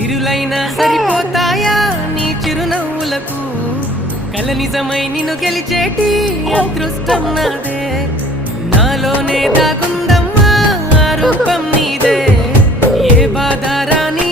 సిరులైనా సరిపోతాయా నీ చిరునవ్వులకు కల నిజమై నిన్ను గెలిచేటి అదృష్టం నాదే నాలోనే దాగుందమ్మా ఆ రూపం నీదే ఏ బాధ రాని